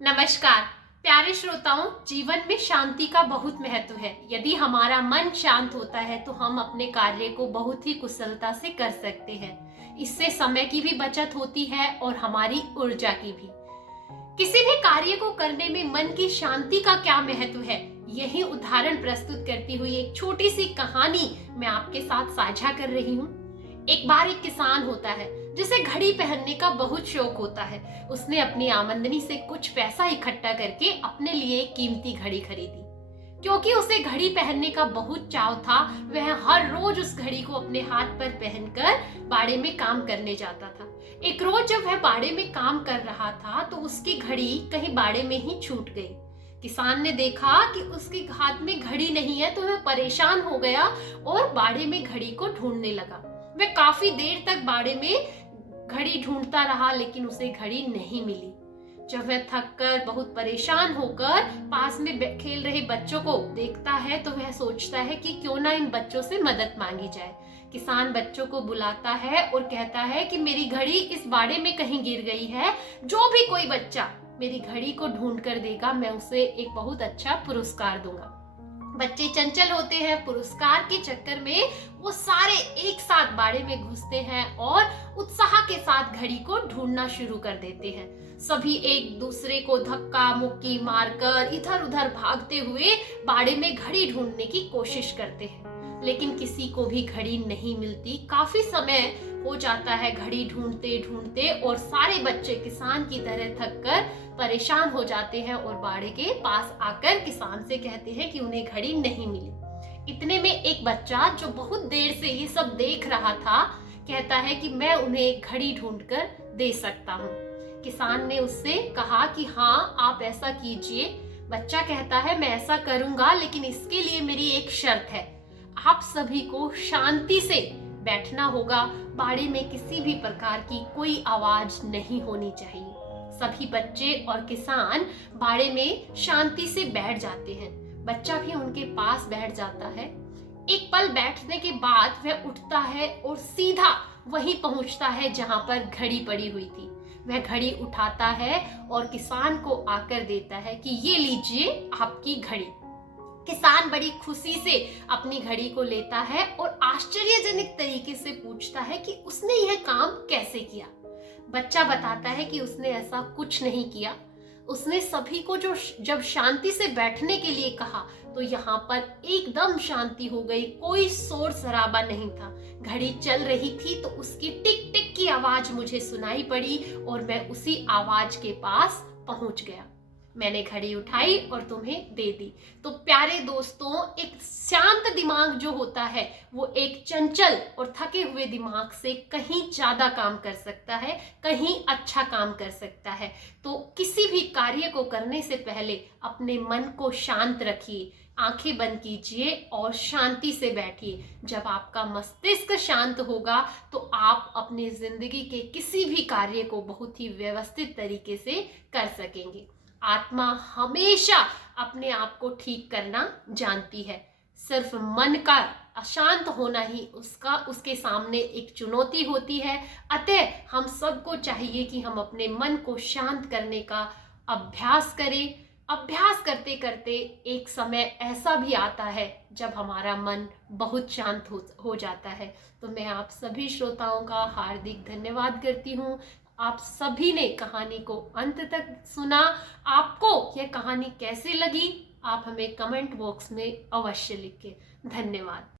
नमस्कार प्यारे श्रोताओं। जीवन में शांति का बहुत महत्व है। यदि हमारा मन शांत होता है तो हम अपने कार्य को बहुत ही कुशलता से कर सकते हैं। इससे समय की भी बचत होती है और हमारी ऊर्जा की भी। किसी भी कार्य को करने में मन की शांति का क्या महत्व है, यही उदाहरण प्रस्तुत करती हुई एक छोटी सी कहानी मैं आपके साथ साझा कर रही हूँ। एक बार एक किसान होता है जिसे घड़ी पहनने का बहुत शौक होता है। उसने अपनी आमदनी से कुछ पैसा इकट्ठा करके अपने लिए एक कीमती घड़ी खरीदी। क्योंकि उसे घड़ी पहनने का बहुत चाव था, वह हर रोज उस घड़ी को अपने हाथ पर पहनकर बाड़े में काम करने जाता था। एक रोज जब वह बाड़े में काम कर रहा था तो उसकी घड़ी कहीं बाड़े में ही छूट गई। किसान ने देखा कि उसके हाथ में घड़ी नहीं है तो वह परेशान हो गया और बाड़े में घड़ी को ढूंढने लगा। वह काफी देर तक बाड़े में घड़ी ढूंढता रहा लेकिन उसे घड़ी नहीं मिली। जब वह थक कर बहुत परेशान होकर पास में खेल रहे बच्चों को देखता है तो वह सोचता है कि क्यों ना इन बच्चों से मदद मांगी जाए। किसान बच्चों को बुलाता है और कहता है कि मेरी घड़ी इस बाड़े में कहीं गिर गई है। जो भी कोई बच्चा मेरी घड़ी को ढूंढ कर देगा मैं उसे एक बहुत अच्छा पुरस्कार दूंगा। बच्चे चंचल होते हैं। पुरस्कार के चक्कर में वो सारे एक साथ बाड़े में घुसते हैं और उत्साह के साथ घड़ी को ढूंढना शुरू कर देते हैं। सभी एक दूसरे को धक्का मुक्की मारकर इधर उधर भागते हुए बाड़े में घड़ी ढूंढने की कोशिश करते हैं, लेकिन किसी को भी घड़ी नहीं मिलती। काफी समय हो जाता है घड़ी ढूंढते ढूंढते और सारे बच्चे किसान की तरह थक कर परेशान हो जाते हैं और बाड़े के पास आकर किसान से कहते हैं कि उन्हें घड़ी नहीं मिली। इतने में एक बच्चा जो बहुत देर से ये सब देख रहा था कहता है कि मैं उन्हें एक घड़ी ढूंढकर दे सकता हूँ। किसान ने उससे कहा कि हाँ आप ऐसा कीजिए। बच्चा कहता है मैं ऐसा करूंगा, लेकिन इसके लिए मेरी एक शर्त है। आप सभी को शांति से बैठना होगा। बाड़े में किसी भी प्रकार की कोई आवाज नहीं होनी चाहिए। सभी बच्चे और किसान बाड़े में शांति से बैठ जाते हैं। बच्चा भी उनके पास बैठ जाता है। एक पल बैठने के बाद वह उठता है और सीधा वहीं पहुंचता है जहां पर घड़ी पड़ी हुई थी। वह घड़ी उठाता है और किसान को आकर देता है कि ये लीजिए आपकी घड़ी। किसान बड़ी खुशी से अपनी घड़ी को लेता है और आश्चर्यजनक तरीके से पूछता है कि उसने यह काम कैसे किया। बच्चा बताता है कि उसने ऐसा कुछ नहीं किया। उसने सभी को जब शांति से बैठने के लिए कहा तो यहाँ पर एकदम शांति हो गई। कोई शोर शराबा नहीं था। घड़ी चल रही थी तो उसकी टिक टिक की आवाज मुझे सुनाई पड़ी और मैं उसी आवाज के पास पहुंच गया। मैंने घड़ी उठाई और तुम्हें दे दी। तो प्यारे दोस्तों, एक शांत दिमाग जो होता है वो एक चंचल और थके हुए दिमाग से कहीं ज्यादा काम कर सकता है, कहीं अच्छा काम कर सकता है। तो किसी भी कार्य को करने से पहले अपने मन को शांत रखिए, आंखें बंद कीजिए और शांति से बैठिए। जब आपका मस्तिष्क शांत होगा तो आप अपनी जिंदगी के किसी भी कार्य को बहुत ही व्यवस्थित तरीके से कर सकेंगे। आत्मा हमेशा अपने आप को ठीक करना जानती है। सिर्फ मन का अशांत होना ही उसके सामने एक चुनौती होती है। अतः हम सबको चाहिए कि हम अपने मन को शांत करने का अभ्यास करें। अभ्यास करते करते एक समय ऐसा भी आता है जब हमारा मन बहुत शांत हो जाता है। तो मैं आप सभी श्रोताओं का हार्दिक धन्यवाद करती हूँ। आप सभी ने कहानी को अंत तक सुना। आपको यह कहानी कैसी लगी आप हमें कमेंट बॉक्स में अवश्य लिखें। धन्यवाद।